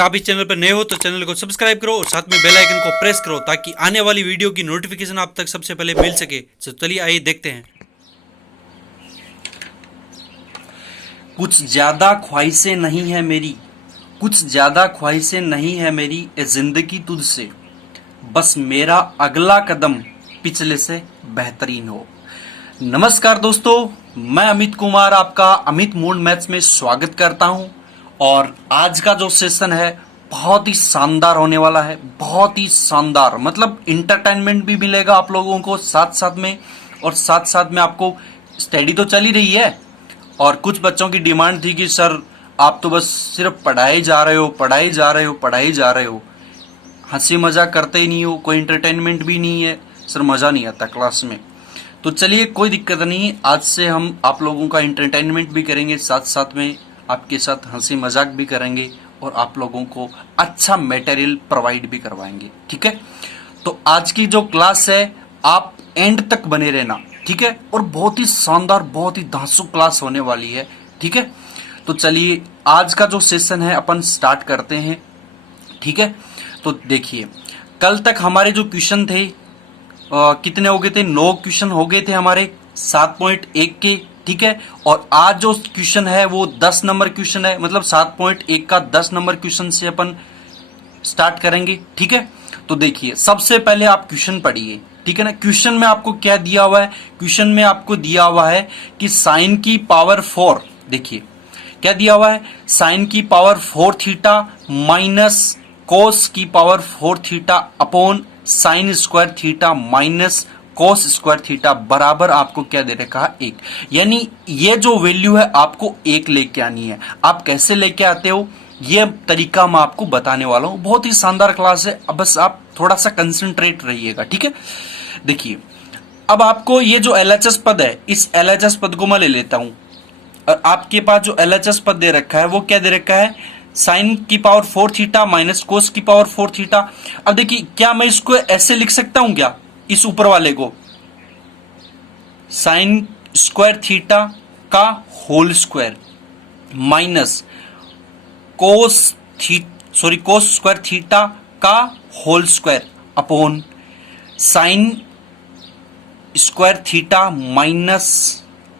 अगर आप इस चैनल पर नए हो तो चैनल को सब्सक्राइब करो और साथ में बेल आइकन को प्रेस करो ताकि आने वाली वीडियो की नोटिफिकेशन आप तक सबसे पहले मिल सके। तो चलिए आइए देखते हैं। कुछ ज्यादा ख्वाहिशें नहीं है मेरी, कुछ ज्यादा ख्वाहिशें नहीं है मेरी ए जिंदगी तुझसे, बस मेरा अगला कदम पिछले से बेहतरीन हो। नमस्कार दोस्तों, मैं अमित कुमार आपका अमित मूड मैथ्स में स्वागत करता हूं। और आज का जो सेशन है बहुत ही शानदार होने वाला है, बहुत ही शानदार। मतलब इंटरटेनमेंट भी मिलेगा आप लोगों को साथ साथ में, और साथ साथ में आपको स्टडी तो चल ही रही है। और कुछ बच्चों की डिमांड थी कि सर आप तो बस सिर्फ पढ़ाई जा रहे हो, पढ़ाई जा रहे हो, पढ़ाई जा रहे हो, हंसी मजाक करते ही नहीं हो, कोई इंटरटेनमेंट भी नहीं है, सर मजा नहीं आता क्लास में। तो चलिए कोई दिक्कत नहीं, आज से हम आप लोगों का इंटरटेनमेंट भी करेंगे, साथ साथ में आपके साथ हंसी मजाक भी करेंगे और आप लोगों को अच्छा मटेरियल प्रोवाइड भी करवाएंगे। ठीक है, तो आज की जो क्लास है आप एंड तक बने रहना, ठीक है। और बहुत ही शानदार, बहुत ही धांसू क्लास होने वाली है, ठीक है। तो चलिए आज का जो सेशन है अपन स्टार्ट करते हैं, ठीक है। तो देखिए कल तक हमारे जो क्वेश्चन थे कितने हो गए थे, 9 क्वेश्चन हो गए थे हमारे 7.1 के, ठीक है। और आज जो क्वेश्चन है वो 10 नंबर क्वेश्चन है, मतलब 7.1 का 10 नंबर क्वेश्चन से अपन स्टार्ट करेंगे, ठीक है। तो देखिए सबसे पहले आप क्वेश्चन पढ़िए, ठीक है ना। क्वेश्चन में आपको क्या दिया हुआ है, क्वेश्चन में आपको दिया हुआ है कि साइन की पावर 4, देखिए क्या दिया हुआ है, साइन की पावर 4 थीटा माइनस कोस की power 4 theta upon sine square theta minus cos square theta बराबर आपको क्या दे रखा है 1। यानी ये जो वैल्यू है आपको 1 लेके आनी है। आप कैसे लेके आते हो ये तरीका मैं आपको बताने वाला हूं। बहुत ही शानदार क्लास है, अब बस आप थोड़ा सा कंसंट्रेट रहिएगा, ठीक है। देखिए अब आपको ये जो LHS पद है, इस LHS पद को मैं ले लेता हूं, और आपके पास जो LHS पद दे रखा है वो क्या दे रखा है, साइन की पावर 4 थीटा माइनस कोस की पावर 4 थीटा। अब देखिए क्या मैं इसको ऐसे लिख सकता हूं क्या, इस ऊपर वाले को साइन स्क्वायर थीटा का whole square minus cos square theta का whole square upon sine square theta minus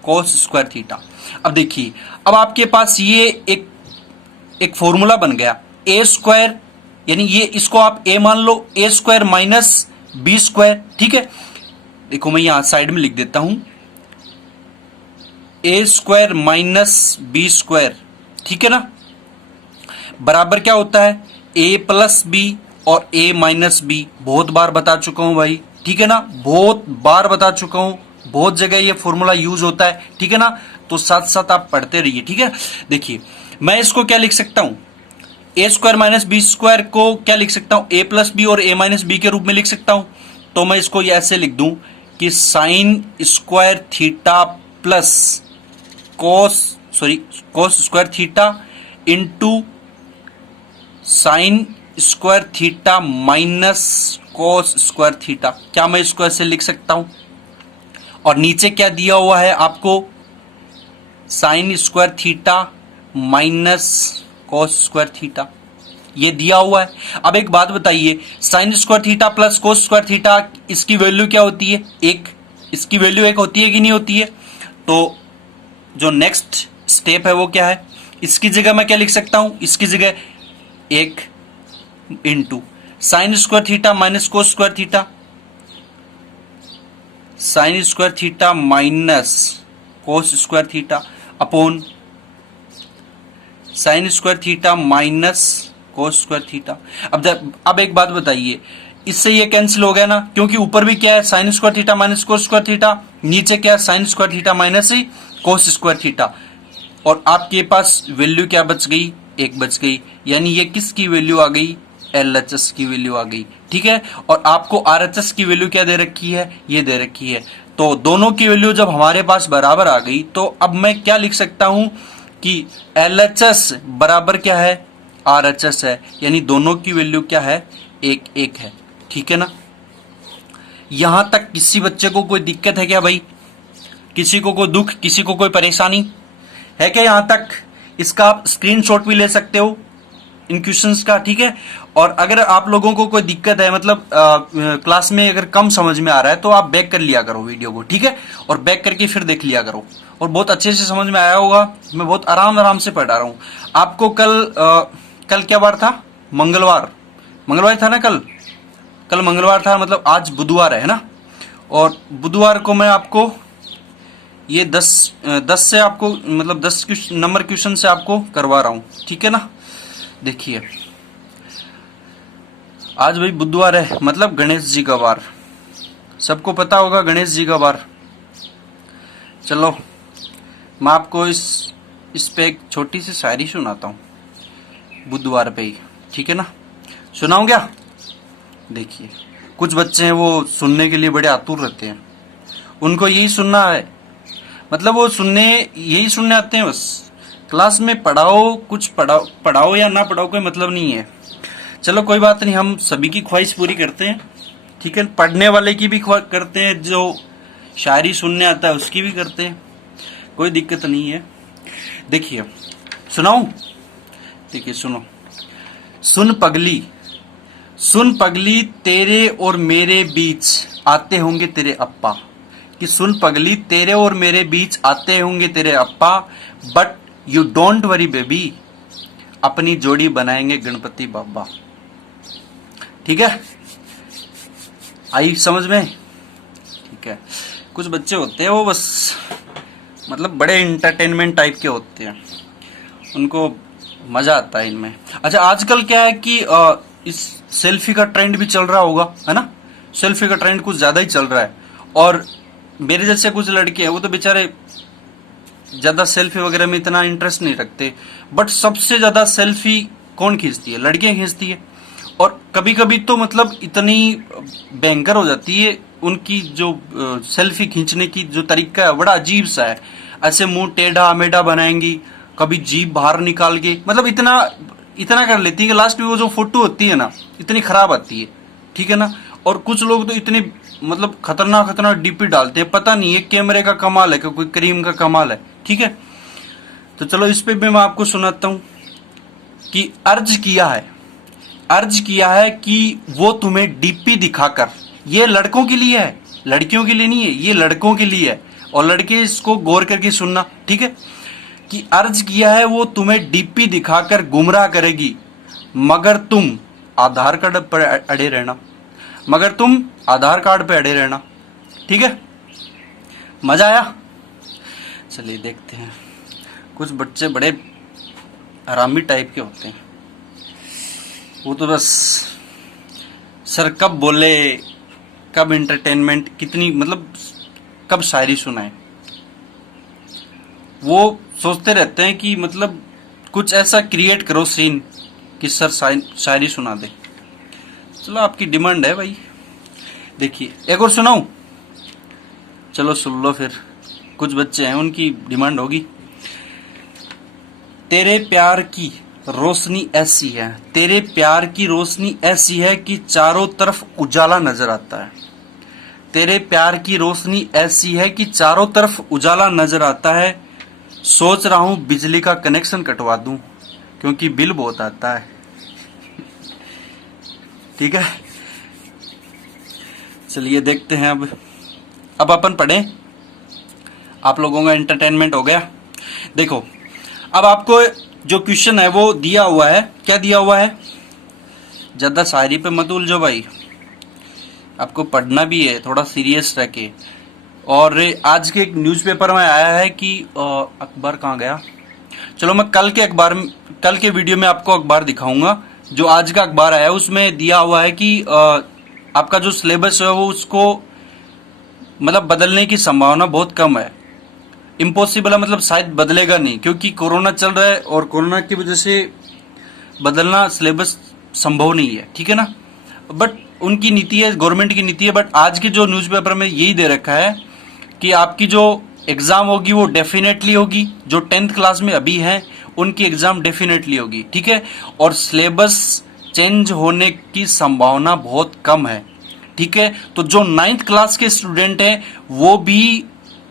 cos square theta. अब देखिए अब आपके पास ये एक फॉर्मूला बन गया, ए स्क्वायर, यानी ये इसको आप ए मान लो, ए स्क्वायर माइनस बी स्क्वायर, ठीक है। देखो मैं यहां साइड में लिख देता हूं, ए स्क्वायर माइनस बी स्क्वायर, ठीक है ना, बराबर क्या होता है ए प्लस बी और ए माइनस बी। बहुत बार बता चुका हूं भाई, ठीक है ना, बहुत बार बता चुका हूं, बहुत जगह ये फॉर्मूला यूज होता है, ठीक है ना। तो साथ साथ आप पढ़ते रहिए, ठीक है। देखिए मैं इसको क्या लिख सकता हूं, ए स्क्वायर माइनस बी स्क्वायर को क्या लिख सकता हूं, ए प्लस बी और ए माइनस बी के रूप में लिख सकता हूं। तो मैं इसको ऐसे लिख दूं कि sign square theta plus cos square theta into sine square theta minus cos square theta. क्या मैं इसको ऐसे लिख सकता हूं, और नीचे क्या दिया हुआ है आपको, sign square theta minus cos square theta, ये दिया हुआ है। अब एक बात बताइए, sign square theta plus cos square theta, इसकी वैल्यू क्या होती है, 1। इसकी वैल्यू 1 होती है कि नहीं होती है। तो जो नेक्स्ट स्टेप है वो क्या है, इसकी जगह मैं क्या लिख सकता हूं, इसकी जगह 1 into sine square theta minus cos square theta, sign square theta minus cos square theta upon sine square theta minus cos square theta. अब एक बात बताइए, इससे ये कैंसिल हो गया ना, क्योंकि ऊपर भी क्या है sign square theta minus cos square theta, नीचे क्या है sign square theta minus cos square theta. और आपके पास वैल्यू क्या बच गई, 1 बच गई। यानी ये किसकी वैल्यू आ गई, LHS की वैल्यू आ गई, ठीक है। और आपको RHS की वैल्यू क्या दे रखी है, ये दे रखी है। तो दोनों की वैल्यू जब हमारे पास बराबर आ गई तो अब मैं क्या लिख सकता हूं कि LHS बराबर क्या है, RHS है। यानी दोनों की वैल्यू क्या है, 1 है, ठीक है ना। यहां तक किसी बच्चे को कोई दिक्कत है क्या भाई, किसी को कोई दुख, किसी को कोई परेशानी है क्या यहां तक? इसका आप स्क्रीनशॉट भी ले सकते हो, इन क्वेश्चंस का, ठीक है। और अगर आप लोगों को कोई दिक्कत है, मतलब क्लास में अगर कम समझ में आ रहा है, तो आप बैक कर लिया करो वीडियो को, ठीक है, और बैक करके फिर देख लिया करो, और बहुत अच्छे से समझ में आया होगा। मैं बहुत आराम से पढ़ा रहा हूँ आपको। कल क्या बार था? मंगलवार था ना कल मंगलवार था, मतलब आज बुधवार है ना। और बुधवार को मैं आपको ये 10 से आपको, मतलब 10 नंबर क्वेश्चन से आपको करवा रहा हूँ, ठीक है ना। देखिए, आज भाई बुधवार है, मतलब गणेश जी का वार, सबको पता होगा गणेश जी का वार। चलो मैं आपको इस पे एक छोटी सी शायरी सुनाता हूँ, बुधवार पे ही, ठीक है ना। सुनाऊं क्या? देखिए, कुछ बच्चे हैं वो सुनने के लिए बड़े आतुर रहते हैं, उनको यही सुनना है, मतलब वो यही सुनने आते हैं बस। क्लास में पढ़ाओ या ना पढ़ाओ कोई मतलब नहीं है। चलो कोई बात नहीं, हम सभी की ख्वाहिश पूरी करते हैं, ठीक है। पढ़ने वाले की भी करते हैं, जो शायरी सुनने आता है उसकी भी करते हैं, कोई दिक्कत नहीं है। देखिए सुनाऊं? देखिए सुनो। सुन पगली तेरे और मेरे बीच आते होंगे तेरे अप्पा, कि सुन पगली तेरे और मेरे बीच आते होंगे तेरे अप्पा, but you don't worry baby, अपनी जोड़ी बनाएंगे गणपति बाबा। ठीक है, आई समझ में? ठीक है। कुछ बच्चे होते हैं वो बस मतलब बड़े इंटरटेनमेंट टाइप के होते हैं, उनको मजा आता है इनमें। अच्छा, आजकल क्या है कि इस सेल्फी का ट्रेंड भी चल रहा होगा, है ना। सेल्फी का ट्रेंड कुछ ज्यादा ही चल रहा है, और मेरे जैसे कुछ लड़के हैं वो तो बेचारे ज्यादा सेल्फी वगैरह में इतना इंटरेस्ट नहीं रखते, बट सबसे ज्यादा सेल्फी कौन खींचती है? लड़कियां खींचती है। और कभी कभी तो मतलब इतनी भयंकर हो जाती है उनकी जो सेल्फी खींचने की जो तरीका है, बड़ा अजीब सा है। ऐसे मुंह टेढ़ा मेढ़ा बनाएंगी, कभी जीभ बाहर निकाल के, मतलब इतना कर लेती है कि लास्ट में वो जो फोटो होती है ना, इतनी खराब आती है, ठीक है ना। और कुछ लोग तो इतने मतलब खतरनाक डीपी डालते हैं, पता नहीं है कैमरे का कमाल है कि कोई क्रीम का कमाल है, ठीक है। तो चलो इस पे भी मैं आपको सुनाता हूं कि अर्ज किया है कि वो तुम्हें डीपी दिखाकर, ये लड़कों के लिए है, लड़कियों के लिए नहीं है, ये लड़कों के लिए है, और लड़के इसको गौर करके सुनना, ठीक है। कि अर्ज किया है वो तुम्हें डीपी दिखाकर गुमराह करेगी, मगर तुम आधार कार्ड पर अड़े रहना, ठीक है। मजा आया? चलिए देखते हैं। कुछ बच्चे बड़े हरामी टाइप के होते हैं, वो तो बस सर कब बोले, कब इंटरटेनमेंट, कितनी मतलब कब शायरी सुनाए, वो सोचते रहते हैं कि मतलब कुछ ऐसा क्रिएट करो सीन कि सर शायरी सुना दे। चलो आपकी डिमांड है भाई। देखिए एक और सुनाऊं? चलो सुन लो फिर, कुछ बच्चे हैं उनकी डिमांड होगी। तेरे प्यार की रोशनी ऐसी है कि चारों तरफ उजाला नजर आता है। तेरे प्यार की रोशनी ऐसी है कि चारों तरफ उजाला नजर आता है। सोच रहा हूं बिजली का कनेक्शन कटवा दूं, क्योंकि बिल बहुत आता है। ठीक है, चलिए देखते हैं। अब अपन पढ़ें, आप लोगों का एंटरटेनमेंट हो गया। देखो, अब आपको जो क्वेश्चन है वो दिया हुआ है, क्या दिया हुआ है? ज्यादा शायरी पे मत उलझो भाई, आपको पढ़ना भी है थोड़ा सीरियस रह के। और आज के एक न्यूज़पेपर में आया है कि अखबार कहाँ गया, चलो मैं कल के वीडियो में आपको अखबार दिखाऊंगा। जो आज का अखबार आया है उसमें दिया हुआ है कि आपका जो सिलेबस है वो उसको मतलब बदलने की संभावना बहुत कम है, इम्पॉसिबल है, मतलब शायद बदलेगा नहीं, क्योंकि कोरोना चल रहा है और कोरोना की वजह से बदलना सिलेबस संभव नहीं है, ठीक है ना। बट उनकी नीति है, गवर्नमेंट की नीति है। बट आज के जो न्यूज़पेपर में यही दे रखा है कि आपकी जो एग्जाम होगी वो डेफिनेटली होगी, जो 10th क्लास में अभी हैं उनकी एग्जाम डेफिनेटली होगी, ठीक है। और सिलेबस चेंज होने की संभावना बहुत कम है, ठीक है। तो जो 9th क्लास के स्टूडेंट हैं वो भी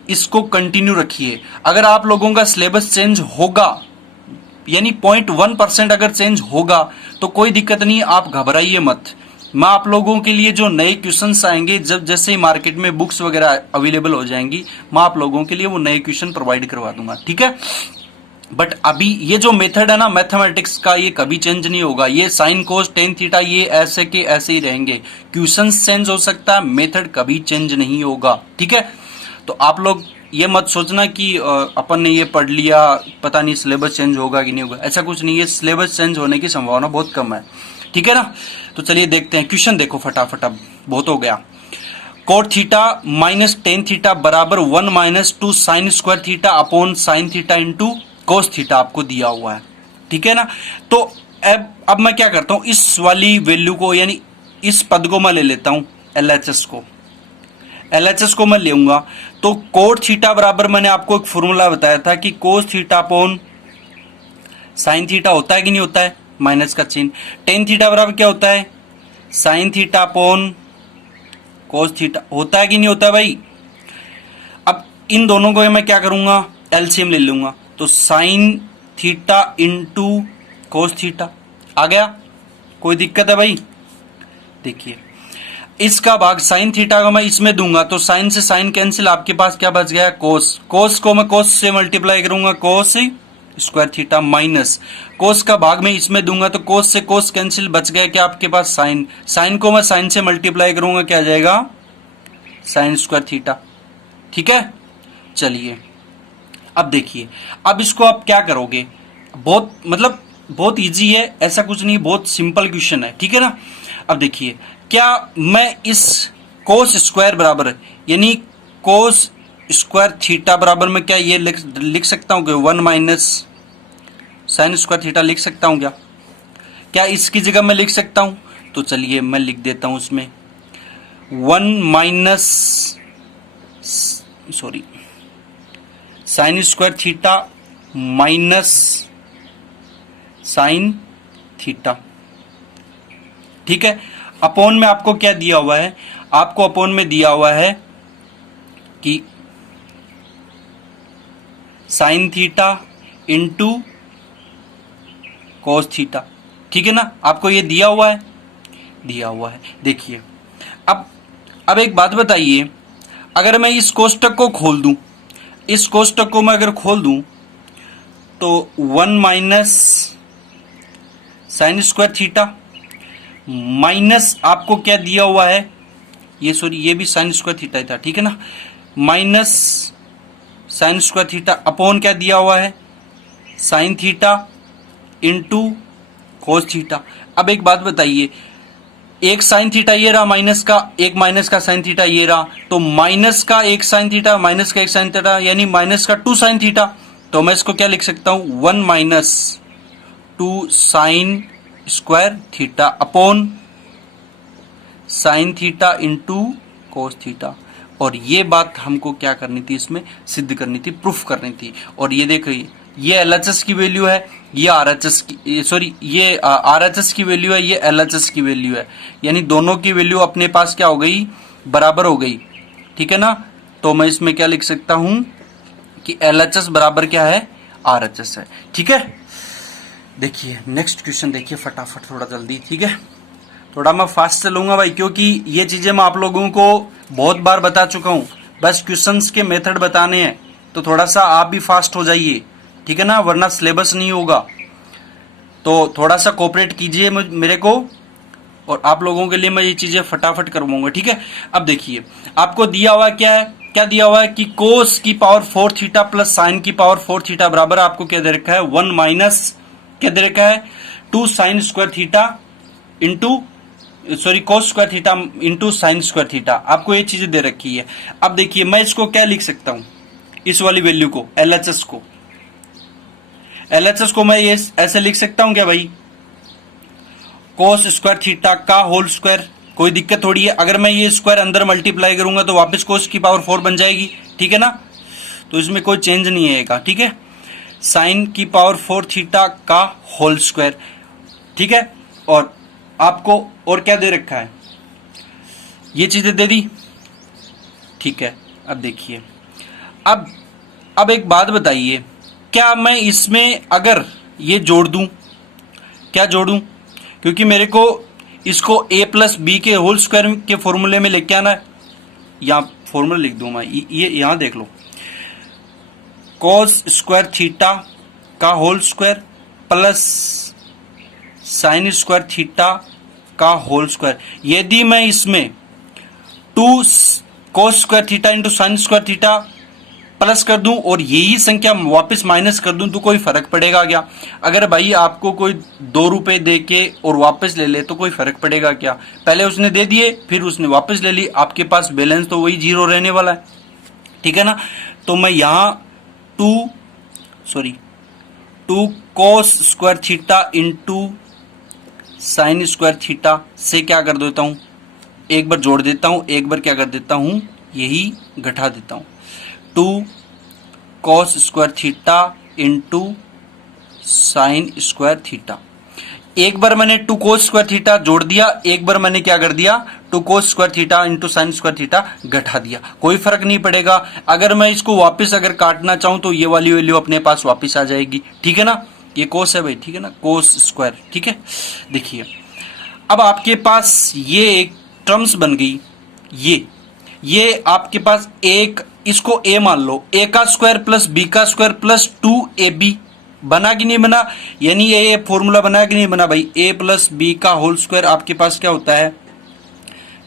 इसको कंटिन्यू रखिए। अगर आप लोगों का सिलेबस चेंज होगा यानी 0.1% अगर चेंज होगा तो कोई दिक्कत नहीं, आप घबराइए मत। मैं आप लोगों के लिए जो नए क्वेश्चंस आएंगे, जब जैसे ही मार्केट में बुक्स वगैरह अवेलेबल हो जाएंगी, मैं आप लोगों के लिए वो नए क्वेश्चन प्रोवाइड करवा दूंगा, ठीक है। बट अभी ये जो मेथड है ना मैथमेटिक्स का, ये कभी चेंज नहीं होगा। ये साइन कोस टेन थीटा ये ऐसे के ऐसे ही रहेंगे। क्वेश्चन चेंज हो सकता है, मेथड कभी चेंज नहीं होगा, ठीक है। तो आप लोग ये मत सोचना कि अपन ने ये पढ़ लिया, पता नहीं सिलेबस चेंज होगा कि नहीं होगा, ऐसा कुछ नहीं है। सिलेबस चेंज होने की संभावना बहुत कम है, ठीक है ना। तो चलिए देखते हैं क्वेश्चन, देखो फटाफट, अब बहुत हो गया। Cot theta minus tan theta बराबर 1 minus 2 sign square theta upon sine theta into cos theta आपको दिया हुआ है, ठीक है ना। तो अब मैं क्या करता हूं, इस वाली वैल्यू को यानी इस पद को मैं ले लेता हूं, LHS को मैं लेऊंगा। तो कोट थीटा बराबर मैंने आपको एक फॉर्मूला बताया था कि कोस थीटा अपॉन साइन थीटा होता है कि नहीं होता है, माइनस का चिन्ह। टेन थीटा बराबर क्या होता है, sine theta upon cos theta होता है कि नहीं होता है भाई। अब इन दोनों को मैं क्या करूंगा, एलसीएम ले लूंगा। तो sine theta into cos theta आ गया, कोई दिक्कत है भाई। देखिए इसका भाग साइन थीटा का मैं इसमें दूंगा, तो साइन से साइन कैंसिल, आपके पास क्या बच गया, कोस। कोस को मैं कोस से मल्टीप्लाई करूंगा, कोस स्क्वायर थीटा माइनस कोस का भाग में इसमें दूंगा, तो कोस से कोस कैंसिल, बच गया क्या आपके पास साइन। साइन को मैं साइन से मल्टीप्लाई करूंगा, क्या आ जाएगा, साइन स्क्वायर थीटा, ठीक है। चलिए अब देखिए, अब इसको आप क्या करोगे, बहुत इजी है, ऐसा कुछ नहीं, बहुत सिंपल क्वेश्चन है, ठीक है ना। अब देखिए, क्या मैं इस कोस स्क्वायर बराबर यानी कोस स्क्वायर थीटा बराबर में क्या ये लिख सकता हूं कि 1 माइनस साइन स्क्वायर थीटा लिख सकता हूं क्या इसकी जगह मैं लिख सकता हूं। तो चलिए मैं लिख देता हूं उसमें 1 minus sign square theta minus sine theta, ठीक है। अपॉन में आपको क्या दिया हुआ है, आपको अपॉन में दिया हुआ है कि sign theta into cos theta, ठीक है ना, आपको ये दिया हुआ है। देखिए अब एक बात बताइए, अगर मैं इस कोष्टक को खोल दूं, इस कोष्टक को मैं अगर खोल दूं तो 1 minus sign square theta minus आपको क्या दिया हुआ है, ये भी साइन स्क्वायर थीटा ही था, ठीक है ना, minus sign square theta upon क्या दिया हुआ है, sign theta into cos theta. अब एक बात बताइए, एक साइन थीटा ये रहा माइनस का, एक माइनस का साइन थीटा ये रहा, तो माइनस का एक साइन थीटा माइनस का एक साइन थीटा यानी माइनस का 2 साइन थीटा। तो मैं इसको क्या लिख सकता हूं, 1 minus 2 sign square theta upon sine theta into cos theta. और ये बात हमको क्या करनी थी, इसमें सिद्ध करनी थी, प्रूफ करनी थी। और ये देखिए, ये LHS की वैल्यू है, ये RHS की, सॉरी ये RHS की वैल्यू है, ये LHS की वैल्यू है, यानी दोनों की वैल्यू अपने पास क्या हो गई, बराबर हो गई, ठीक है ना। तो मैं इसमें क्या लिख सकता हूं कि LHS बराबर क्या है, RHS है, ठीक है। देखिए नेक्स्ट क्वेश्चन देखिए फटाफट, थोड़ा जल्दी, ठीक है, थोड़ा मैं फास्ट चलूंगा भाई, क्योंकि ये चीजें मैं आप लोगों को बहुत बार बता चुका हूं, बस क्वेश्चंस के मेथड बताने हैं, तो थोड़ा सा आप भी फास्ट हो जाइए, ठीक है ना, वरना सिलेबस नहीं होगा। तो थोड़ा सा कोऑपरेट कीजिए मेरे को, और आप लोगों के लिए मैं ये चीजें फटाफट करवाऊंगा, ठीक है। अब देखिए आपको दिया हुआ क्या है, क्या दिया हुआ है कि कोस की पावर 4 थीटा प्लस साइन की पावर 4 थीटा बराबर आपको क्या दे रखा है, 1 माइनस क्या दे रखा है, 2 sign square theta into cos square theta into sine square theta, आपको ये चीजें दे रखी है। अब देखिए मैं इसको क्या लिख सकता हूं, इस वाली वैल्यू को, LHS को मैं ये ऐसे लिख सकता हूं क्या भाई, कोस स्क्वायर थीटा का होल स्क्वायर। कोई दिक्कत थोड़ी है, अगर मैं ये स्क्वायर अंदर मल्टीप्लाई करूंगा तो वापस कोस की पावर 4 बन जाएगी, ठीक है ना, तो इसमें कोई चेंज नहीं आएगा, ठीक है। साइन की पावर 4 थीटा का होल स्क्वायर, ठीक है। और आपको और क्या दे रखा है, ये चीजें दे दी, ठीक है। अब देखिए, अब एक बात बताइए, क्या मैं इसमें अगर ये जोड़ दूं, क्या जोड़ूं, क्योंकि मेरे को इसको a प्लस बी के होल स्क्वायर के फॉर्मूले में लेके आना है। यहाँ फॉर्मूला लिख दूं मैं, ये यहाँ देख लो, कॉस स्क्वायर थीटा का whole square plus sine square theta का होल स्क्वायर। यदि मैं इसमें 2 cos square theta into sine square theta plus कर दूं और यही संख्या वापस माइनस कर दूं तो कोई फर्क पड़ेगा क्या? अगर भाई आपको कोई 2 रुपए दे के और वापस ले ले तो कोई फर्क पड़ेगा क्या? पहले उसने दे दिए फिर उसने वापस ले ली, आपके पास बैलेंस तो वही 0 रहने वाला है, ठीक है ना। तो मैं यहां 2 cos square theta into sine square theta से क्या कर देता हूं, एक बार जोड़ देता हूं, एक बार क्या कर देता हूं, यही घटा देता हूं। 2 cos square theta into sine square theta. एक बार मैंने 2 कॉस स्क्वायर थीटा जोड़ दिया, एक बार मैंने क्या कर दिया, 2 cos square theta into sine square theta घटा दिया, कोई फर्क नहीं पड़ेगा। अगर मैं इसको वापस अगर काटना चाहूं तो ये वाली वैल्यू अपने पास वापस आ जाएगी, ठीक है ना। ये कोस है भाई, ठीक है ना, कोस स्क्वायर, ठीक है। देखिए अब आपके पास ये एक टर्म्स बन गई, ये आपके पास एक, इसको a मान लो, a का स्क्वायर प्लस b का स्क्वायर प्लस 2ab बना कि नहीं बना, यानी ये फॉर्मूला बना कि नहीं बना भाई। a प्लस बी का होल स्क्वायर आपके पास क्या होता है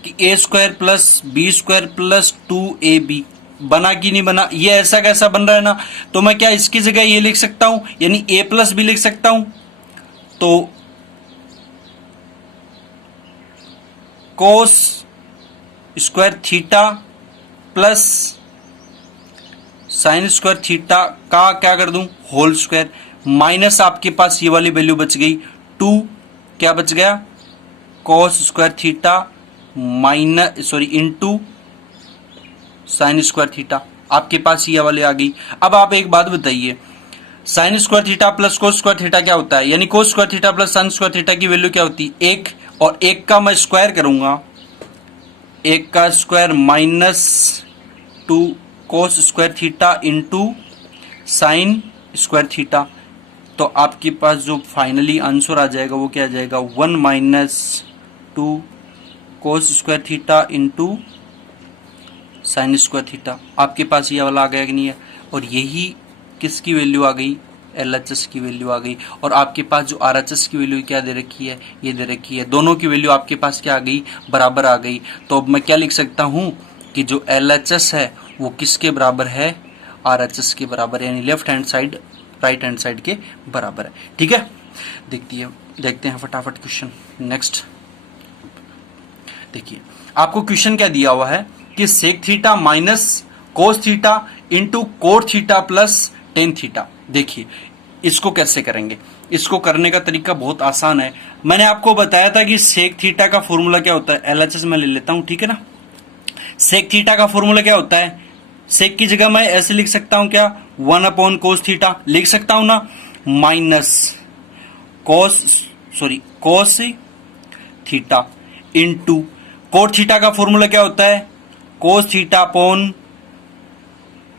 कि a square plus B square plus 2ab बना कि नहीं बना। ये ऐसा कैसा बन रहा है ना, तो मैं क्या इसकी जगह ये लिख सकता हूं, यानी a प्लस बी लिख सकता हूं। तो कोस square theta plus sine square theta का क्या कर दूं, होल स्क्वायर, माइनस आपके पास ये वाली वैल्यू बच गई 2, क्या बच गया, cos square theta into sine square theta, आपके पास ये वाली आ गई। अब आप एक बात बताइए, sign square theta plus cos square theta क्या होता है, यानी कोस square theta plus sine square theta की वैल्यू क्या होती है, 1, और 1 का मैं स्क्वायर करूंगा, 1 का स्क्वायर माइनस 2 कोस square theta into sine square theta. तो आपके पास जो फाइनली आंसर आ जाएगा वो क्या आ जाएगा, 1 माइनस 2 कोस square theta into sine square theta. आपके पास ये वाला आ गया कि नहीं है, और यही किसकी वैल्यू आ गई, LHS की वैल्यू आ गई। और आपके पास जो RHS की वैल्यू क्या दे रखी है, ये दे रखी है, दोनों की वैल्यू आपके पास क्या आ गई, बराबर आ गई। तो अब मैं क्या लिख सकता हूं कि जो LHS है वो किसके बराबर है, RHS के बराबर, यानी left hand side right hand side के बराबर है, ठीक है। देखते हैं फटाफट क्वेश्चन नेक्स्ट। देखिए आपको क्वेश्चन क्या दिया हुआ है कि sec theta minus cos theta into cot theta plus tan theta. देखिए इसको कैसे करेंगे, इसको करने का तरीका बहुत आसान है। मैंने आपको बताया था कि सेक थीटा का फॉर्मूला क्या होता है, LHS में ले लेता हूं, ठीक है ना। सेक थीटा का फॉर्मूला क्या होता है, सेक की जगह मैं ऐसे लिख सकता हूं क्या, 1 अपॉन कोस थीटा लिख सकता हूं ना, minus cos theta into cot theta का फॉर्मूला क्या होता है, कोस theta upon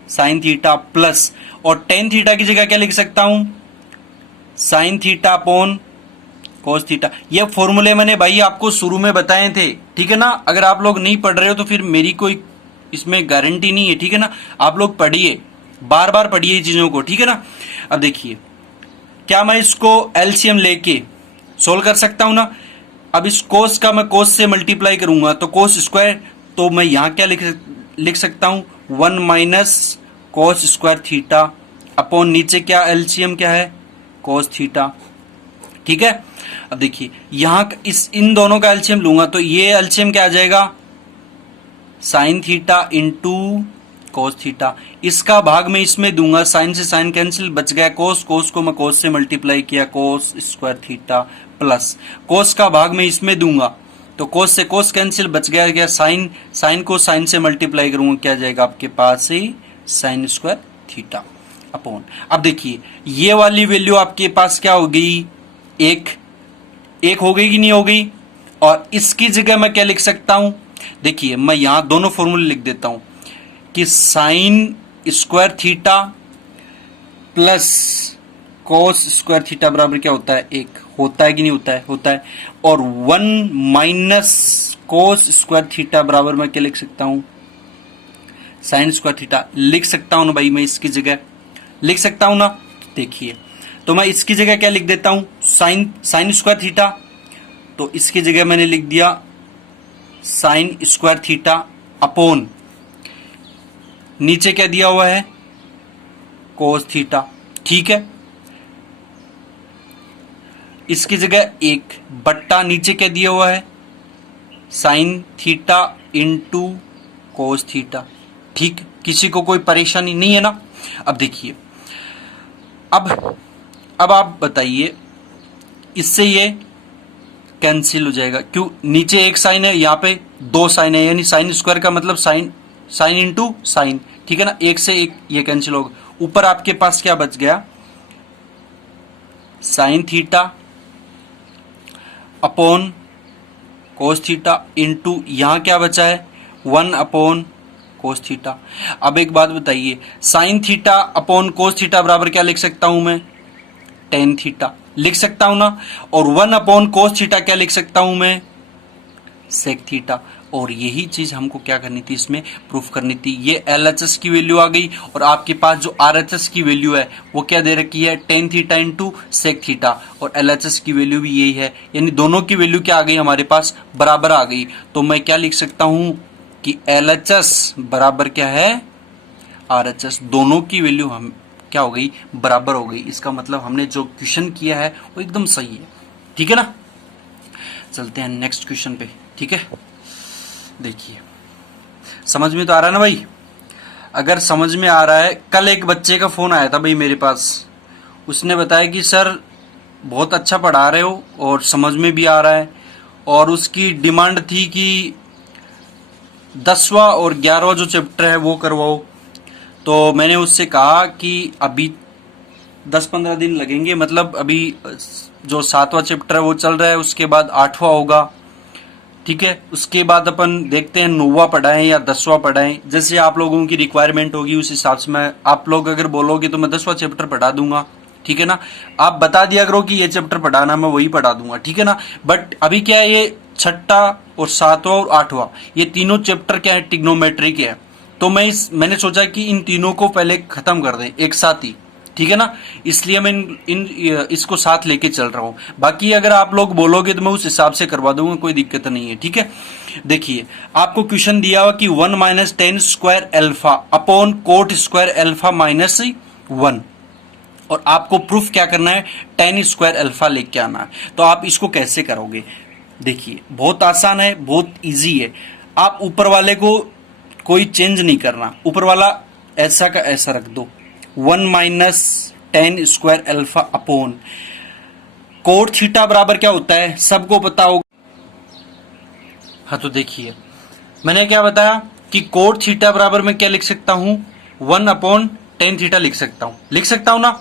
sine theta plus, और टेन थीटा की जगह क्या लिख सकता हूं, sine theta upon cos theta. ये फॉर्मूले मैंने भाई आपको शुरू में बताए थे, ठीक है ना। अगर आप लोग नहीं पढ़ रहे हो तो फिर मेरी कोई इसमें गारंटी नहीं है, ठीक है ना। आप लोग पढ़िए, बार बार पढ़िए चीजों को, ठीक है ना। अब देखिए क्या मैं इसको एलसीएम लेके सोल्व कर सकता हूं ना। अब इस कोस का मैं कोस से मल्टीप्लाई करूंगा तो कोस स्क्वायर, तो मैं यहां क्या लिख सकता हूं, 1 minus cos square theta upon नीचे क्या एलसीएम क्या है, कोस थीटा, ठीक है। अब देखिए यहां इन दोनों का एलसीएम लूंगा तो ये एलसीएम क्या आ जाएगा, sign theta into cos theta. इसका भाग मैं इसमें दूंगा, साइन से साइन कैंसिल, बच गया कोस, कोस को मैं कोस से मल्टीप्लाई किया, कोस स्क्वायर थीटा प्लस कोस का भाग मैं इसमें दूंगा तो कोस से कोस कैंसिल, बच गया क्या साइन, साइन को साइन से मल्टीप्लाई करूंगा, क्या जाएगा आपके पास ही साइन स्क्वायर थीटा अपॉन। अब देखिए ये वाली वैल्यू आपके पास क्या हो गई, एक हो गई कि नहीं हो गई। और इसकी जगह मैं क्या लिख सकता हूं, देखिए मैं यहां दोनों फॉर्मूले लिख देता हूं कि sign square theta plus cos square theta बराबर क्या होता है, 1 होता है कि नहीं होता है, होता है। और 1 माइनस कोस स्क्वायर थीटा बराबर मैं क्या लिख सकता हूं, साइन स्क्वायर थीटा लिख सकता हूं ना भाई, मैं इसकी जगह लिख सकता हूं ना। देखिए तो मैं इसकी जगह क्या लिख देता हूं, साइन स्क्वायर थीटा, तो इसकी जगह मैंने लिख दिया साइन स्क्वायर थीटा अपॉन नीचे क्या दिया हुआ है, कोस थीटा, ठीक है। इसकी जगह 1 बट्टा नीचे क्या दिया हुआ है, sign theta into cos theta, ठीक। किसी को कोई परेशानी नहीं है ना। अब देखिए अब आप बताइए, इससे ये कैंसिल हो जाएगा, क्यों, नीचे एक साइन है, यहाँ पे 2 साइन है, यानी साइन स्क्वायर का मतलब साइन इंटू साइन, ठीक है ना। एक से एक ये कैंसिल होगा। ऊपर आपके पास क्या बच गया, साइन थीटा अपॉन कोस थीटा इंटू यहां क्या बचा है, 1 अपॉन कोस थीटा। अब एक बात बताइए, sine theta upon cos theta बराबर क्या लिख सकता हूं मैं, टेन थीटा लिख सकता हूं ना। और 1 अपॉन कोस थीटा क्या लिख सकता हूं मैं, सेक थीटा। और यही चीज हमको क्या करनी थी, इसमें प्रूफ करनी थी। ये LHS की वैल्यू आ गई और आपके पास जो RHS की वैल्यू है वो क्या दे रखी है, tan theta into sec theta, और LHS की वैल्यू भी यही है, यानी दोनों की वैल्यू क्या आ गई हमारे पास, बराबर आ गई। तो मैं क्या लिख सकता हूं कि LHS बराबर क्या है, RHS, दोनों की वैल्यू हम क्या हो गई, बराबर हो गई। इसका मतलब हमने जो क्वेश्चन किया है वो एकदम सही है, ठीक है ना। चलते हैं नेक्स्ट क्वेश्चन पे, ठीक है। देखिए समझ में तो आ रहा है ना भाई, अगर समझ में आ रहा है, कल एक बच्चे का फोन आया था भाई मेरे पास, उसने बताया कि सर बहुत अच्छा पढ़ा रहे हो और समझ में भी आ रहा है, और उसकी डिमांड थी कि 10वां और 11वां जो चैप्टर है वो करवाओ। तो मैंने उससे कहा कि अभी 10-15 दिन लगेंगे, मतलब अभी जो 7वां चैप्टर है वो चल रहा है, उसके बाद 8वां होगा, ठीक है। उसके बाद अपन देखते हैं 9वां पढ़ाएं या 10वां पढ़ाएं, जैसे आप लोगों की रिक्वायरमेंट होगी उस हिसाब से। मैं, आप लोग अगर बोलोगे तो मैं 10वां चैप्टर पढ़ा दूंगा, ठीक है ना। आप बता दिया करो कि ये चैप्टर पढ़ाना, मैं वही पढ़ा दूंगा, ठीक है ना। बट अभी क्या है, ये 6ठा और 7वां और 8वां ये तीनों चैप्टर क्या है, ट्रिग्नोमेट्री के है। तो मैंने सोचा कि इन तीनों को पहले खत्म कर दें एक साथ ही, ठीक है ना। इसलिए मैं इसको साथ लेके चल रहा हूं। बाकी अगर आप लोग बोलोगे तो मैं उस हिसाब से करवा दूंगा, कोई दिक्कत नहीं है, ठीक है। देखिए आपको क्वेश्चन दिया हुआ कि 1 minus ten square alpha upon coat square alpha minus 1, और आपको प्रूफ क्या करना है, टेन स्क्वायर एल्फा लेके आना है। तो आप इसको कैसे करोगे, देखिए बहुत आसान है, बहुत इजी है। आप ऊपर वाले को कोई चेंज नहीं करना, ऊपर वाला ऐसा का ऐसा रख दो, 1 minus ten square alpha upon cot theta बराबर क्या होता है, सबको पता होगा। हाँ तो देखिए मैंने क्या बताया कि कोट थीटा बराबर मैं क्या लिख सकता हूं, 1 अपॉन टेन थीटा लिख सकता हूं ना।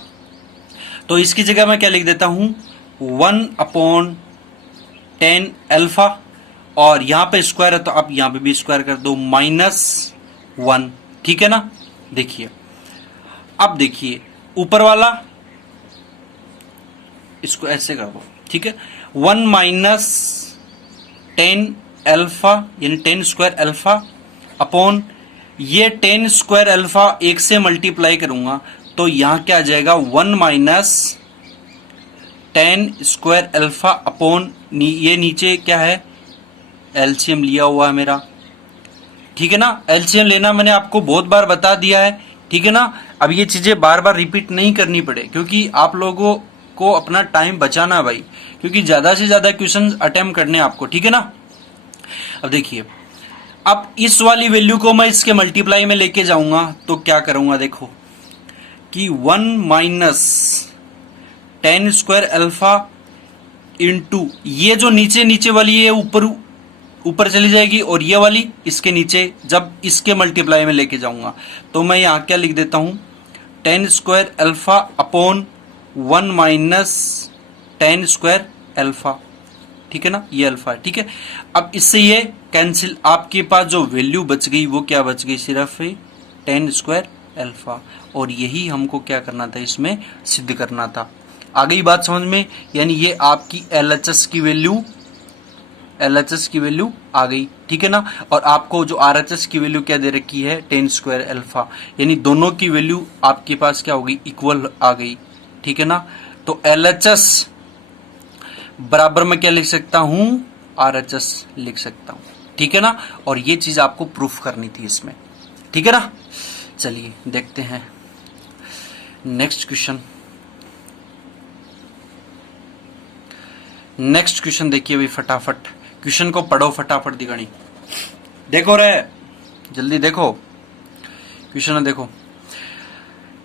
तो इसकी जगह मैं क्या लिख देता हूं, 1 अपॉन टेन एल्फा, और यहां पे स्क्वायर है तो आप यहां पे भी स्क्वायर कर दो, -1, ठीक है ना। देखिए अब देखिए ऊपर वाला इसको ऐसे कर दो, ठीक है। 1 माइनस टेन एल्फा यानी टेन स्क्वायर एल्फा अपॉन ये टेन स्क्वायर एल्फा 1 से मल्टीप्लाई करूंगा तो यहां क्या आ जाएगा, 1 minus ten square alpha upon ये नीचे क्या है, एलसीएम लिया हुआ है मेरा, ठीक है ना। एलसीएम लेना मैंने आपको बहुत बार बता दिया है, ठीक है ना। अब ये चीजें बार बार रिपीट नहीं करनी पड़े, क्योंकि आप लोगों को अपना टाइम बचाना है भाई, क्योंकि ज्यादा से ज्यादा क्वेश्चन अटेम्प्ट करने आपको, ठीक है ना। अब देखिए अब इस वाली वैल्यू को मैं इसके मल्टीप्लाई में लेके जाऊंगा तो क्या करूंगा, देखो कि 1 minus ten square alpha into ये जो नीचे नीचे वाली है ऊपर चली जाएगी, और ये वाली इसके नीचे, जब इसके मल्टीप्लाई में लेके जाऊंगा तो मैं यहां क्या लिख देता हूं, ten square alpha upon 1 minus ten square alpha, ठीक है ना, ये अल्फा है, ठीक है। अब इससे ये कैंसिल, आपके पास जो वैल्यू बच गई वो क्या बच गई, सिर्फ टेन स्क्वायर अल्फा, और यही हमको क्या करना था, इसमें सिद्ध करना था। आ गई बात समझ में? यानी ये आपकी LHS की वैल्यू, LHS की वैल्यू आ गई, ठीक है ना। और आपको जो RHS की वैल्यू क्या दे रखी है, 10 स्क्वायर अल्फा, यानी दोनों की वैल्यू आपके पास क्या होगी, इक्वल आ गई, ठीक है ना। तो LHS बराबर मैं क्या लिख सकता हूं, RHS लिख सकता हूं, ठीक है ना। और ये चीज आपको प्रूफ करनी थी इसमें, ठीक है ना। चलिए देखते हैं नेक्स्ट क्वेश्चन। नेक्स्ट क्वेश्चन देखिए भाई, फटाफट क्वेश्चन को पढ़ो, फटाफट दिगानी देखो रे, जल्दी देखो क्वेश्चन। देखो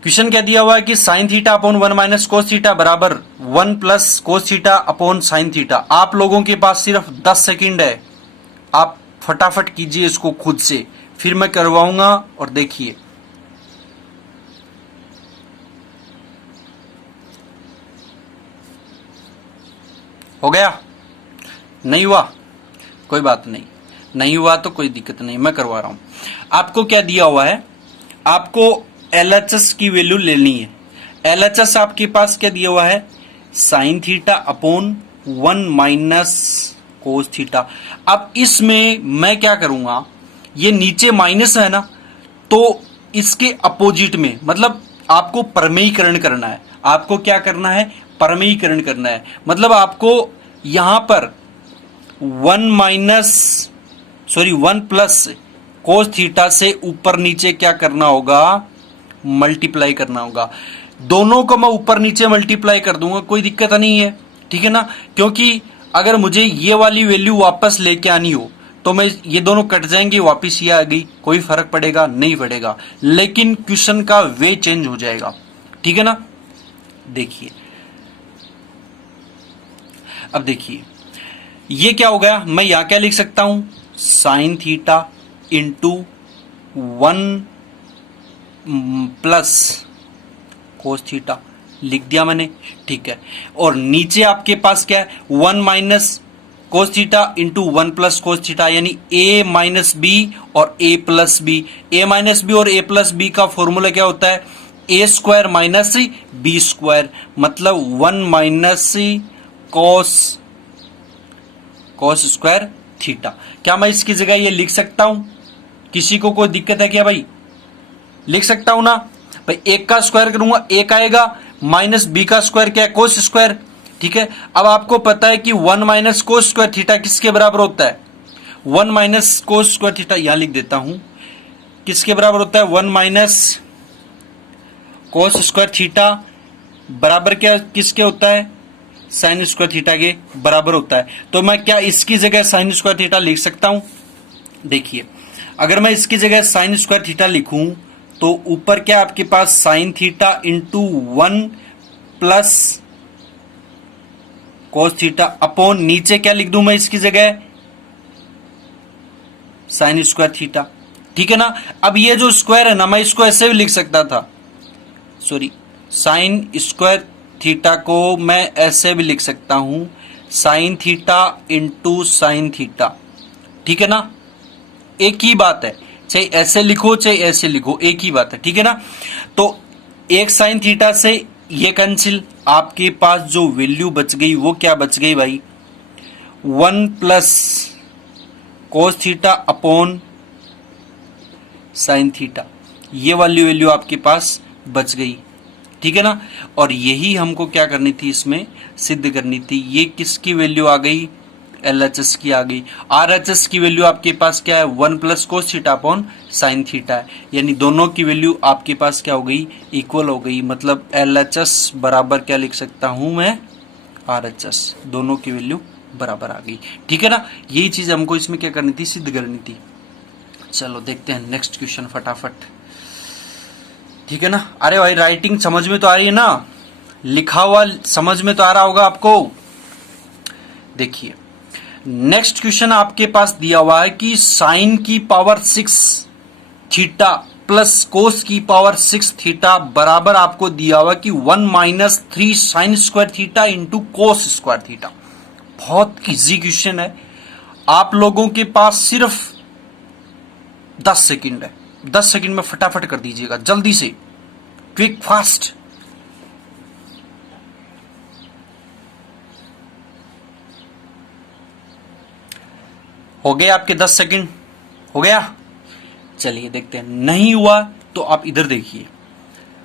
क्वेश्चन क्या दिया हुआ है कि sine theta upon 1 minus cos theta बराबर 1 plus cos theta upon sine theta. आप लोगों के पास सिर्फ 10 सेकंड है, आप फटाफट कीजिए इसको खुद से, फिर मैं करवाऊंगा। और देखिए हो गया, नहीं हुआ कोई बात नहीं, नहीं हुआ तो कोई दिक्कत नहीं, मैं करवा रहा हूं। आपको क्या दिया हुआ है, आपको LHS की वैल्यू लेनी है। LHS आपके पास क्या दिया हुआ है, sine theta upon 1 minus cos theta. अब इसमें मैं क्या करूंगा, ये नीचे माइनस है ना, तो इसके अपोजिट में, मतलब आपको परमेयीकरण करना है। आपको क्या करना है, परमेयीकरण करना है। मतलब आपको यहां पर 1 प्लस कोस थीटा से ऊपर नीचे क्या करना होगा, मल्टीप्लाई करना होगा। दोनों को मैं ऊपर नीचे मल्टीप्लाई कर दूंगा, कोई दिक्कत नहीं है, ठीक है ना। क्योंकि अगर मुझे ये वाली वैल्यू वापस लेके आनी हो तो मैं ये दोनों कट जाएंगे, वापस ये आ गई, कोई फर्क पड़ेगा नहीं पड़ेगा, लेकिन क्वेश्चन का वे चेंज हो जाएगा, ठीक है ना। देखिए अब देखिए ये क्या हो गया, मैं यहां क्या लिख सकता हूं, sign theta into 1 plus cos theta लिख दिया मैंने, ठीक है। और नीचे आपके पास क्या है, 1 minus cos theta into 1 plus cos theta, यानी a माइनस बी और a plus b. A minus b और a प्लस बी का फॉर्मूला क्या होता है, a square minus b square, मतलब 1 माइनस कॉस स्क्वायर थीटा। क्या मैं इसकी जगह ये लिख सकता हूं, किसी को कोई दिक्कत है क्या भाई, लिख सकता हूं ना भाई। एक का स्क्वायर करूंगा एक आएगा, माइनस बी का स्क्वायर क्या है, कोस स्क्वायर, ठीक है। अब आपको पता है कि 1 माइनस कोस स्क्वायर थीटा किसके बराबर होता है, 1 माइनस कोस स्क्वायर थीटा यहां लिख देता हूं, किसके बराबर होता है, 1 माइनस कोस स्क्वायर थीटा बराबर क्या किसके होता है, साइन स्क्वायर थीटा के बराबर होता है। तो मैं क्या इसकी जगह साइन स्क्वायर थीटा लिख सकता हूं, देखिए अगर मैं इसकी जगह साइन स्क्वायर थीटा लिखूं तो ऊपर क्या आपके पास sine theta into 1 plus cos theta upon नीचे क्या लिख दूं मैं इसकी जगह, साइन स्क्वायर थीटा, ठीक है ना। अब ये जो स्क्वायर है ना, मैं इसको ऐसे भी लिख सकता था, सॉरी, साइन स्क्वायर थीटा को मैं ऐसे भी लिख सकता हूं, sign theta into sine theta, ठीक है ना। एक ही बात है, चाहे ऐसे लिखो चाहे ऐसे लिखो, एक ही बात है, ठीक है ना। तो एक साइन थीटा से ये कैंसिल, आपके पास जो वैल्यू बच गई वो क्या बच गई भाई, 1 plus cos theta upon sine theta, ये वाली वैल्यू आपके पास बच गई, ठीक है ना। और यही हमको क्या करनी थी, इसमें सिद्ध करनी थी। ये किसकी वैल्यू आ गई, LHS की आ गई। RHS की वैल्यू आपके पास क्या है, 1 plus cos theta upon sine theta है, यानी दोनों की वैल्यू आपके पास क्या हो गई, इक्वल हो गई। मतलब LHS बराबर क्या लिख सकता हूं मैं, RHS, दोनों की वैल्यू बराबर आ गई, ठीक है ना। यही चीज हमको इसमें क्या करनी थी, सिद्ध करनी थी। चलो देखते हैं नेक्स्ट क्वेश्चन फटाफट, ठीक है ना। अरे भाई राइटिंग समझ में तो आ रही है ना, लिखा हुआ समझ में तो आ रहा होगा आपको। देखिए नेक्स्ट क्वेश्चन आपके पास दिया हुआ है कि साइन की पावर 6 थीटा प्लस कोस की पावर 6 थीटा बराबर आपको दिया हुआ कि 1 minus 3 sine square theta into cos square theta. बहुत इजी क्वेश्चन है, आप लोगों के पास सिर्फ 10 सेकंड है, 10 सेकंड में फटाफट कर दीजिएगा, जल्दी से, क्विक फास्ट। हो गए आपके 10 सेकंड? हो गया? चलिए देखते हैं। नहीं हुआ तो आप इधर देखिए।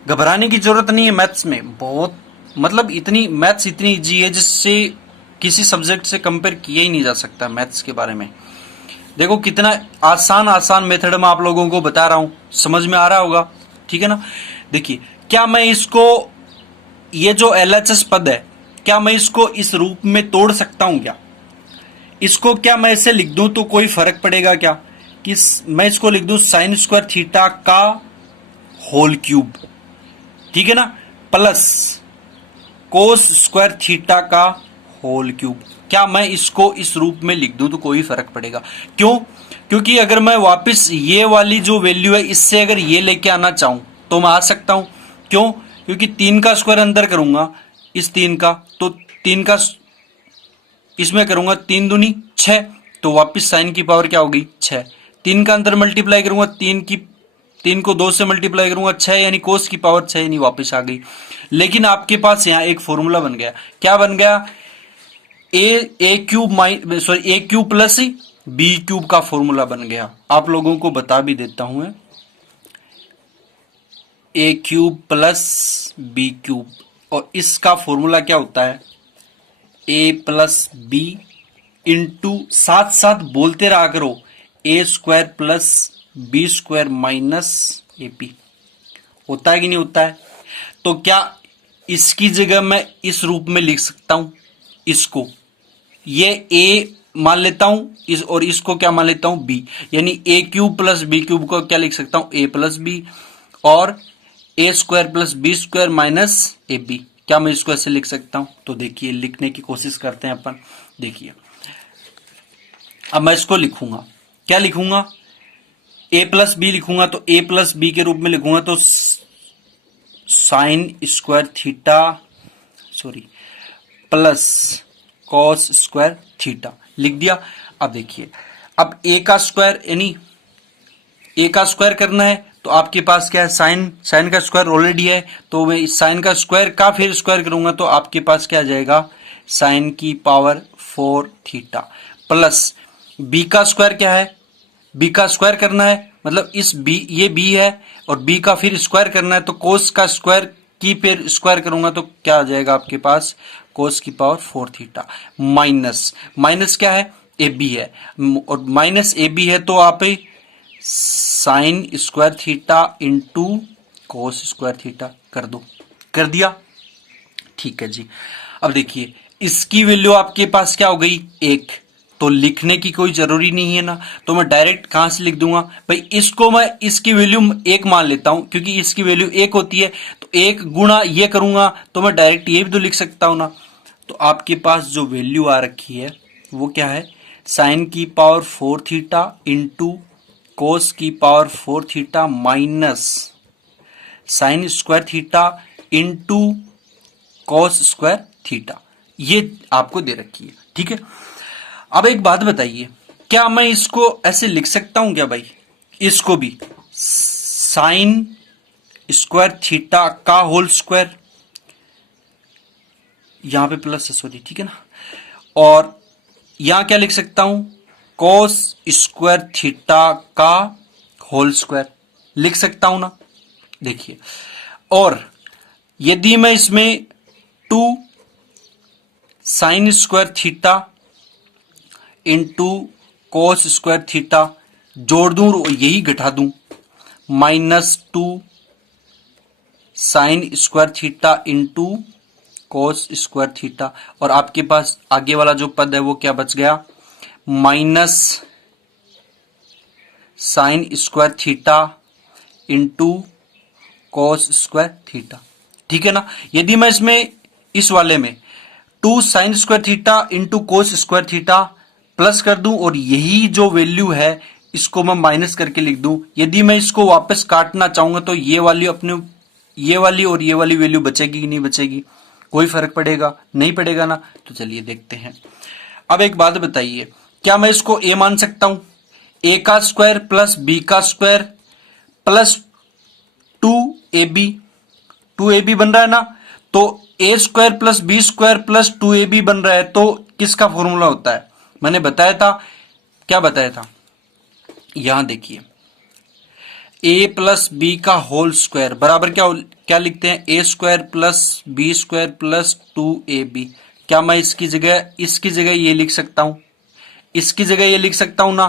घबराने की जरूरत नहीं है मैथ्स में, बहुत मतलब इतनी मैथ्स इतनी इजी है जिससे किसी सब्जेक्ट से कंपेयर किया ही नहीं जा सकता मैथ्स के बारे में। देखो कितना आसान आसान मेथड में आप लोगों को बता रहा हूं, समझ में आ रहा होगा, ठीक है ना। देखिए, क्या मैं इसको, ये जो LHS पद है, क्या मैं इसको इस रूप में तोड़ सकता हूं क्या? इसको क्या मैं ऐसे लिख दूं तो कोई फर्क पड़ेगा क्या? कि मैं इसको लिख दूं साइन स्क्वायर थीटा का होल क्यूब, ठीक है ना, प्लस कोस स्क्वायर थीटा का होल क्यूब। क्या मैं इसको इस रूप में लिख दूं तो कोई फर्क पड़ेगा? क्यों? क्योंकि अगर मैं वापस ये वाली जो वैल्यू है इससे अगर ये लेके आना चाहूं तो मैं आ सकता हूं। क्यों? क्योंकि 3 का स्क्वायर अंदर करूंगा इस 3 का, तो 3 का इसमें करूंगा 3 दूनी 6, तो वापस साइन की पावर क्या होगी 6। 3 का अंदर मल्टीप्लाई करूंगा 3 को 2 से मल्टीप्लाई करूंगा 6, यानी कोस की पावर 6, यानी वापस आ गई। लेकिन आपके पास यहां एक फॉर्मूला बन गया। क्या बन गया? ए क्यूब प्लस बी क्यूब का फॉर्मूला बन गया। आप लोगों को बता भी देता हूं, ए क्यूब प्लस बी क्यूब, और इसका फॉर्मूला क्या होता है? ए प्लस बी इंटू, साथ साथ बोलते रहा करो, A square plus B square minus A B. होता है कि नहीं होता है? तो क्या इसकी जगह मैं इस रूप में लिख सकता हूं? इसको ये ए मान लेता हूं इस, और इसको क्या मान लेता हूं बी, यानी A cube plus B cube को क्या लिख सकता हूं? ए प्लस बी, और A square plus B square minus A B. क्या मैं इसको ऐसे लिख सकता हूं? तो देखिए, लिखने की कोशिश करते हैं अपन। देखिए, अब मैं इसको लिखूंगा, क्या लिखूंगा? ए प्लस बी लिखूंगा, तो ए प्लस बी के रूप में लिखूंगा तो sign square theta, sorry, plus cos square theta लिख दिया। अब देखिए, अब ए का स्क्वायर, यानी ए का स्क्वायर करना है तो आपके पास क्या है? साइन का स्क्वायर ऑलरेडी है, तो मैं इस साइन का स्क्वायर का फिर स्क्वायर करूंगा तो आपके पास क्या आ जाएगा? साइन की पावर 4 थीटा, प्लस बी का स्क्वायर क्या है? बी का स्क्वायर करना है, मतलब इस बी, ये बी है और बी का फिर स्क्वायर करना है, तो कोस का स्क्वायर की फिर स्क्वायर करूंगा तो क्या आ जाएगा आपके पास? कोस की पावर 4 थीटा, माइनस क्या है? ए बी है, और माइनस ए बी है तो आप sign square theta into cos square theta कर दो। कर दिया? ठीक है जी। अब देखिए, इसकी वैल्यू आपके पास क्या हो गई? 1। तो लिखने की कोई जरूरी नहीं है ना, तो मैं डायरेक्ट कहां से लिख दूंगा भाई? इसको मैं इसकी वैल्यू 1 मान लेता हूं, क्योंकि इसकी वैल्यू 1 होती है, तो 1 गुणा ये करूंगा तो मैं डायरेक्ट ये भी तो लिख सकता हूं ना। तो आपके पास जो वैल्यू आ रखी है वो क्या है? साइन की पावर 4 थीटा इंटू कोस की power 4 theta minus sign square theta into cos square theta, ये आपको दे रखी है, ठीक है। अब एक बात बताइए, क्या मैं इसको ऐसे लिख सकता हूं क्या भाई? इसको भी साइन स्क्वायर थीटा का होल स्क्वायर, यहां पे प्लस है सॉरी, ठीक है ना, और यहां क्या लिख सकता हूं? कॉस स्क्वायर थीटा का होल स्क्वायर लिख सकता हूं ना। देखिए, और यदि मैं इसमें 2 sign square theta into cos square theta जोड़ दूं और यही घटा दूं, -2 sign square theta into cos square theta, और आपके पास आगे वाला जो पद है वो क्या बच गया? Minus sign square theta into cos square theta, ठीक है ना। यदि मैं इसमें इस वाले में 2 sign square theta into cos square theta plus कर दूं और यही जो वैल्यू है इसको मैं माइनस करके लिख दूं, यदि मैं इसको वापस काटना चाहूंगा तो ये वाली अपने, ये वाली और ये वाली वैल्यू बचेगी कि नहीं बचेगी? कोई फर्क पड़ेगा? नहीं पड़ेगा ना। तो चलिए देखते हैं। अब एक बात बताइए, क्या मैं इसको ए मान सकता हूं? ए का स्क्वायर प्लस बी का स्क्वायर प्लस 2ab, 2ab बन रहा है ना, तो a square plus B square plus 2ab बन रहा है, तो किसका फॉर्मूला होता है? मैंने बताया था, क्या बताया था? यहां देखिए, a प्लस बी का होल स्क्वायर बराबर क्या क्या लिखते हैं? a square plus B square plus 2ab। क्या मैं इसकी जगह ये लिख सकता हूं? इसकी जगह ये लिख सकता हूं ना?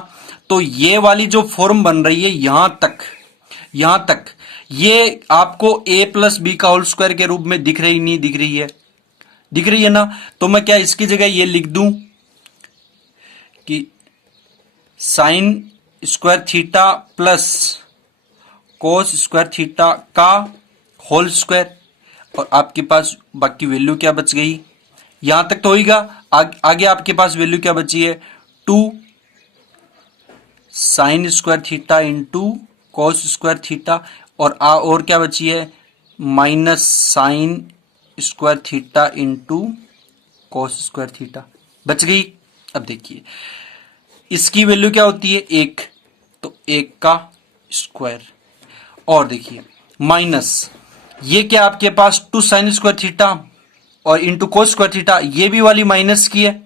तो ये वाली जो फॉर्म बन रही है यहां तक ये आपको a प्लस बी का होल स्क्वायर के रूप में दिख रही नहीं दिख रही है? दिख रही है ना? तो मैं क्या इसकी जगह ये लिख दूं कि sign square theta plus cos square theta का होल स्क्वायर, और आपके पास बाकी वैल्यू क्या बच गई? यहां तक तो होगा। आगे आपके पास वैल्यू क्या बची है? 2 sign square theta into cos square theta, और क्या बची है? Minus sign square theta into cos square theta बच गई। अब देखिए इसकी वैल्यू क्या होती है? 1, तो 1 का स्क्वायर, और देखिए माइनस ये क्या आपके पास 2 साइन स्क्वायर थीटा और इंटू कोस स्क्वायर थीटा, ये भी वाली माइनस की है,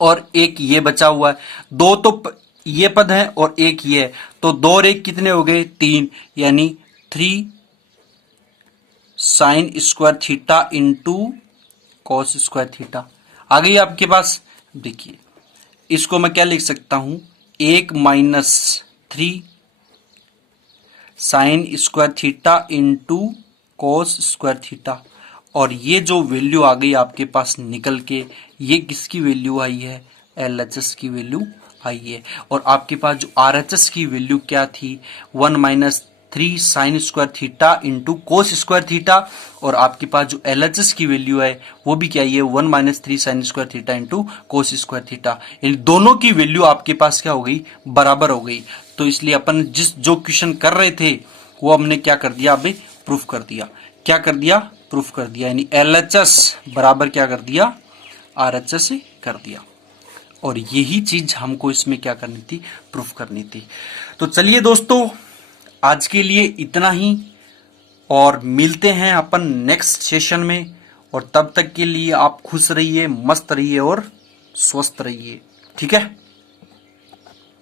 और एक ये बचा हुआ है। दो तो ये पद है और एक ये है, तो 2 और 1 कितने हो गए? 3, यानी 3 sine square theta into cos square theta आ गई आपके पास। देखिए इसको मैं क्या लिख सकता हूं? 1 minus 3 sine square theta into cos square theta, और ये जो वैल्यू आ गई आपके पास निकल के, ये किसकी वैल्यू आई है? LHS की वैल्यू आई है। और आपके पास जो RHS की वैल्यू क्या थी? 1 minus 3 sine square theta into cos square theta, और आपके पास जो LHS की वैल्यू है वो भी क्या है? 1 minus 3 sine square theta into cos square theta. इन दोनों की वैल्यू आपके पास क्या हो गई? बराबर हो गई। तो इसलिए अपन जो क्वेश्चन कर रहे थे वो हमने क्या कर दिया? अभी प्रूफ कर दिया। क्या कर दिया? प्रूफ कर दिया, यानी LHS बराबर क्या कर दिया? RHS कर दिया। और यही चीज हमको इसमें क्या करनी थी? प्रूफ करनी थी। तो चलिए दोस्तों आज के लिए इतना ही, और मिलते हैं अपन नेक्स्ट सेशन में, और तब तक के लिए आप खुश रहिए, मस्त रहिए और स्वस्थ रहिए। ठीक है।